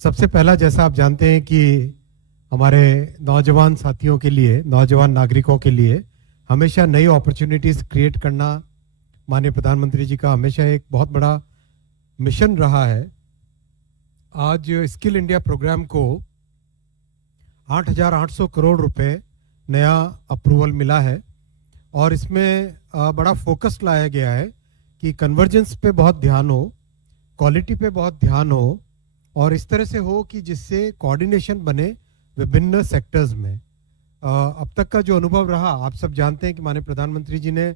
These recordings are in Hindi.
सबसे पहला, जैसा आप जानते हैं कि हमारे नौजवान साथियों के लिए, नौजवान नागरिकों के लिए हमेशा नई अपॉर्चुनिटीज क्रिएट करना माननीय प्रधानमंत्री जी का हमेशा एक बहुत बड़ा मिशन रहा है। आज स्किल इंडिया प्रोग्राम को 8,800 करोड़ रुपए नया अप्रूवल मिला है और इसमें बड़ा फोकस लाया गया है कि कन्वर्जेंस पे बहुत ध्यान हो, क्वालिटी पे बहुत ध्यान हो और इस तरह से हो कि जिससे कोऑर्डिनेशन बने विभिन्न सेक्टर्स में। अब तक का जो अनुभव रहा, आप सब जानते हैं कि माननीय प्रधानमंत्री जी ने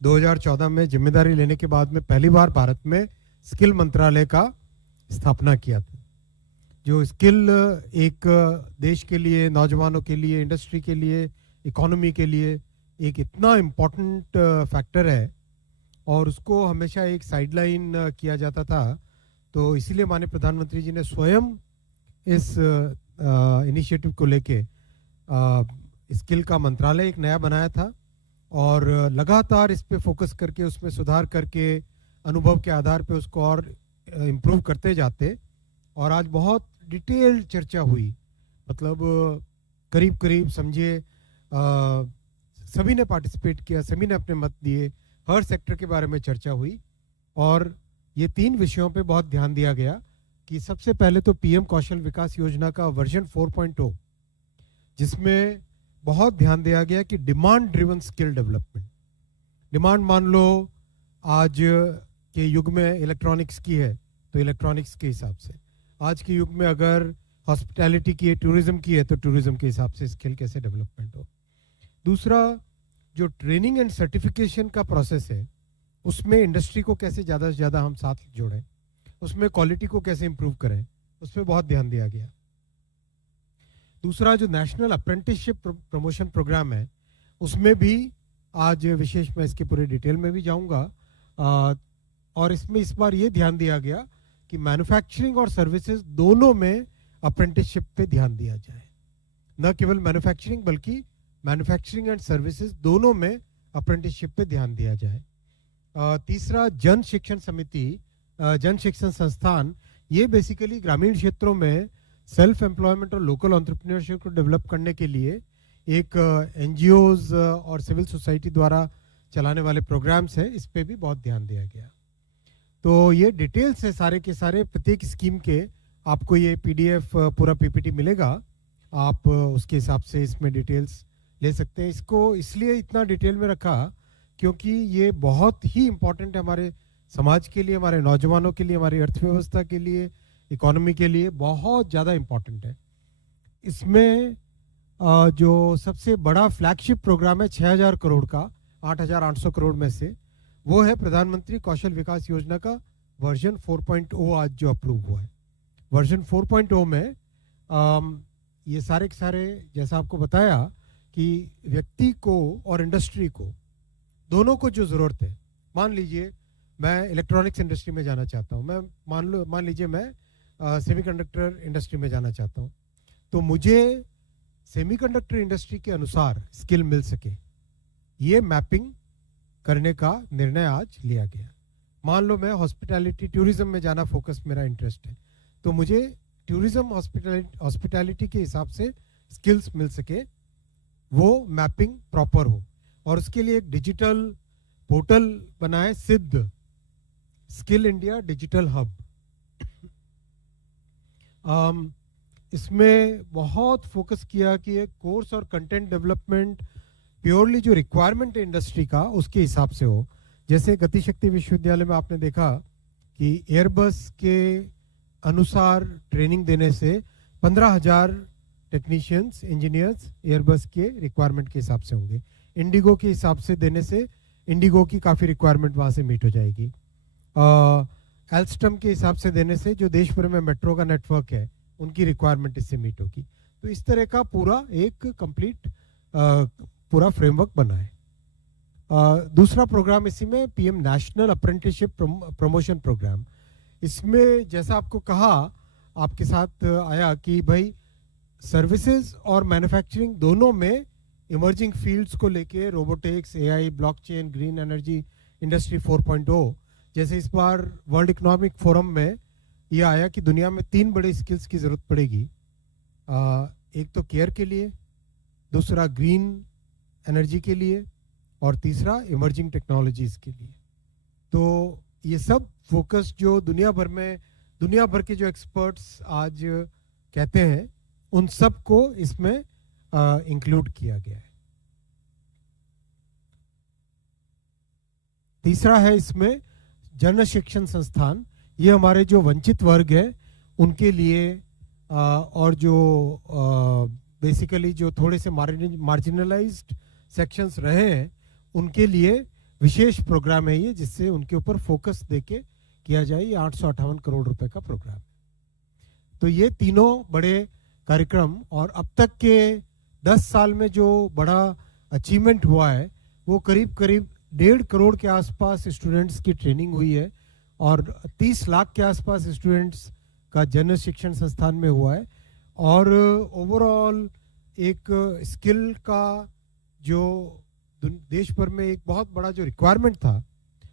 2014 में जिम्मेदारी लेने के बाद में पहली बार भारत में स्किल मंत्रालय का स्थापना किया था। जो स्किल एक देश के लिए, नौजवानों के लिए, इंडस्ट्री के लिए, इकोनॉमी के लिए एक इतना इम्पोर्टेंट फैक्टर है और उसको हमेशा एक साइडलाइन किया जाता था। तो इसीलिए माननीय प्रधानमंत्री जी ने स्वयं इस इनिशिएटिव को लेके स्किल का मंत्रालय एक नया बनाया था और लगातार इस पे फोकस करके, उसमें सुधार करके, अनुभव के आधार पे उसको और इम्प्रूव करते जाते। और आज बहुत डिटेल्ड चर्चा हुई, मतलब करीब करीब समझिए सभी ने पार्टिसिपेट किया, सभी ने अपने मत दिए, हर सेक्टर के बारे में चर्चा हुई और ये 3 विषयों पे बहुत ध्यान दिया गया कि सबसे पहले तो पीएम कौशल विकास योजना का वर्जन 4.0, जिसमें बहुत ध्यान दिया गया कि demand driven skill development. Demand मान लो आज के युग में इलेक्ट्रॉनिक्स की है तो इलेक्ट्रॉनिक्स के हिसाब से, आज के युग में अगर हॉस्पिटैलिटी की है, टूरिज्म की है तो टूरिज्म के हिसाब से स्किल कैसे डेवलपमेंट हो। दूसरा, जो ट्रेनिंग एंड सर्टिफिकेशन का प्रोसेस है उसमें इंडस्ट्री को कैसे ज़्यादा से ज़्यादा हम साथ जोड़ें, उसमें क्वालिटी को कैसे इम्प्रूव करें, उस पर बहुत ध्यान दिया गया। दूसरा, जो नेशनल अप्रेंटिसशिप प्रमोशन प्रोग्राम है उसमें भी आज विशेष, मैं इसके पूरे डिटेल में भी जाऊंगा, और इसमें इस बार ये ध्यान दिया गया कि मैन्युफैक्चरिंग और सर्विसेज दोनों में अप्रेंटिसशिप पे ध्यान दिया जाए। न केवल मैन्युफैक्चरिंग बल्कि मैन्युफैक्चरिंग एंड सर्विसेज दोनों में अप्रेंटिसशिप पे ध्यान दिया जाए। तीसरा, जन शिक्षण समिति, जन शिक्षण संस्थान, ये बेसिकली ग्रामीण क्षेत्रों में सेल्फ एम्प्लॉयमेंट और लोकल एंटरप्रेन्योरशिप को डेवलप करने के लिए एक एनजीओज और सिविल सोसाइटी द्वारा चलाने वाले प्रोग्राम्स हैं, इस पे भी बहुत ध्यान दिया गया। तो ये डिटेल्स है सारे के सारे, प्रत्येक स्कीम के आपको ये पीडीएफ पूरा पीपीटी मिलेगा, आप उसके हिसाब से इसमें डिटेल्स ले सकते हैं। इसको इसलिए इतना डिटेल में रखा क्योंकि ये बहुत ही इम्पोर्टेंट है हमारे समाज के लिए, हमारे नौजवानों के लिए, हमारी अर्थव्यवस्था के लिए, इकोनॉमी के लिए बहुत ज़्यादा इम्पोर्टेंट है। इसमें जो सबसे बड़ा फ्लैगशिप प्रोग्राम है 6,000 करोड़ का, 8,800 करोड़ में से, वो है प्रधानमंत्री कौशल विकास योजना का वर्जन 4.0 आज जो अप्रूव हुआ है। वर्जन 4.0 में ये सारे के सारे, जैसा आपको बताया कि व्यक्ति को और इंडस्ट्री को दोनों को जो ज़रूरत है, मान लीजिए मैं इलेक्ट्रॉनिक्स इंडस्ट्री में जाना चाहता हूँ, मैं मान लीजिए मैं सेमीकंडक्टर इंडस्ट्री में जाना चाहता हूँ, तो मुझे सेमीकंडक्टर इंडस्ट्री के अनुसार स्किल मिल सके, ये मैपिंग करने का निर्णय आज लिया गया। मान लो मैं हॉस्पिटैलिटी टूरिज्म में जाना फोकस मेरा इंटरेस्ट है, तो मुझे टूरिज्म हॉस्पिटैलिटी के हिसाब से स्किल्स मिल सके, वो मैपिंग प्रॉपर हो। और उसके लिए एक डिजिटल पोर्टल बना है, सिद्ध स्किल इंडिया डिजिटल हब। इसमें बहुत फोकस किया कि एक कोर्स और कंटेंट डेवलपमेंट प्योरली जो रिक्वायरमेंट है इंडस्ट्री का उसके हिसाब से हो। जैसे गति शक्ति विश्वविद्यालय में आपने देखा कि एयरबस के अनुसार ट्रेनिंग देने से 15,000 टेक्नीशियंस, इंजीनियर्स एयरबस के रिक्वायरमेंट के हिसाब से होंगे। इंडिगो के हिसाब से देने से इंडिगो की काफ़ी रिक्वायरमेंट वहाँ से मीट हो जाएगी। एल्स्टम के हिसाब से देने से जो देश भर में मेट्रो का नेटवर्क है उनकी रिक्वायरमेंट इससे मीट होगी। तो इस तरह का पूरा एक कंप्लीट पूरा फ्रेमवर्क बना है। दूसरा प्रोग्राम इसी में PM national apprenticeship promotion programme. इसमें जैसा आपको कहा, आपके साथ आया कि भाई सर्विसेज और मैन्युफैक्चरिंग दोनों में इमर्जिंग फील्ड्स को लेके robotics, AI, blockchain, green energy, industry 4.0, जैसे इस बार वर्ल्ड इकोनॉमिक फोरम में ये आया कि दुनिया में 3 बड़े स्किल्स की ज़रूरत पड़ेगी। एक तो केयर के लिए, दूसरा ग्रीन एनर्जी के लिए, और तीसरा इमर्जिंग टेक्नोलॉजीज़ के लिए। तो ये सब फोकस जो दुनिया भर के जो एक्सपर्ट्स आज कहते हैं, उन सब को इसमें इंक्लूड किया गया है। तीसरा है इसमें जन शिक्षण संस्थान। ये हमारे जो वंचित वर्ग है उनके लिए और जो बेसिकली जो थोड़े से मार्जिनलाइज्ड सेक्शंस रहे हैं उनके लिए विशेष प्रोग्राम है ये, जिससे उनके ऊपर फोकस देके किया जाए। ये 858 करोड़ रुपए का प्रोग्राम है। तो ये तीनों बड़े कार्यक्रम, और अब तक के 10 साल में जो बड़ा अचीवमेंट हुआ है वो करीब 1.5 करोड़ के आसपास स्टूडेंट्स की ट्रेनिंग हुई है, और 30 लाख के आसपास स्टूडेंट्स का जन शिक्षण संस्थान में हुआ है। और ओवरऑल एक स्किल का जो देश भर में एक बहुत बड़ा जो रिक्वायरमेंट था,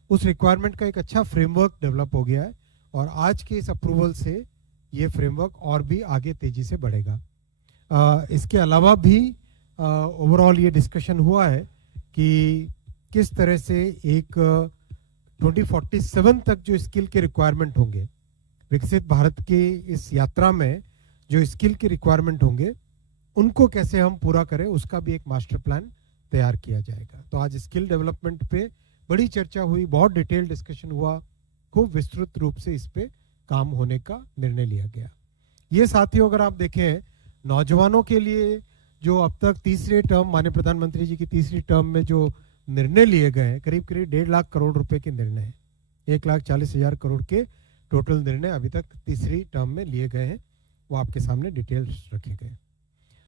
उस रिक्वायरमेंट का एक अच्छा फ्रेमवर्क डेवलप हो गया है, और आज के इस अप्रूवल से ये फ्रेमवर्क और भी आगे तेजी से बढ़ेगा। इसके अलावा भी ओवरऑल ये डिस्कशन हुआ है कि किस तरह से एक 2047 तक जो स्किल के रिक्वायरमेंट होंगे, विकसित भारत के इस यात्रा में जो स्किल के रिक्वायरमेंट होंगे उनको कैसे हम पूरा करें, उसका भी एक मास्टर प्लान तैयार किया जाएगा। तो आज स्किल डेवलपमेंट पे बड़ी चर्चा हुई, बहुत डिटेल डिस्कशन हुआ, खूब विस्तृत रूप से इस पे काम होने का निर्णय लिया गया। ये साथियों, अगर आप देखें नौजवानों के लिए जो अब तक तीसरे टर्म, माननीय प्रधानमंत्री जी की तीसरी टर्म में जो निर्णय लिए गए हैं, करीब 1.5 लाख करोड़ रुपए के निर्णय हैं। 1,40,000 करोड़ के टोटल निर्णय अभी तक तीसरी टर्म में लिए गए हैं, वो आपके सामने डिटेल्स रखे गए हैं।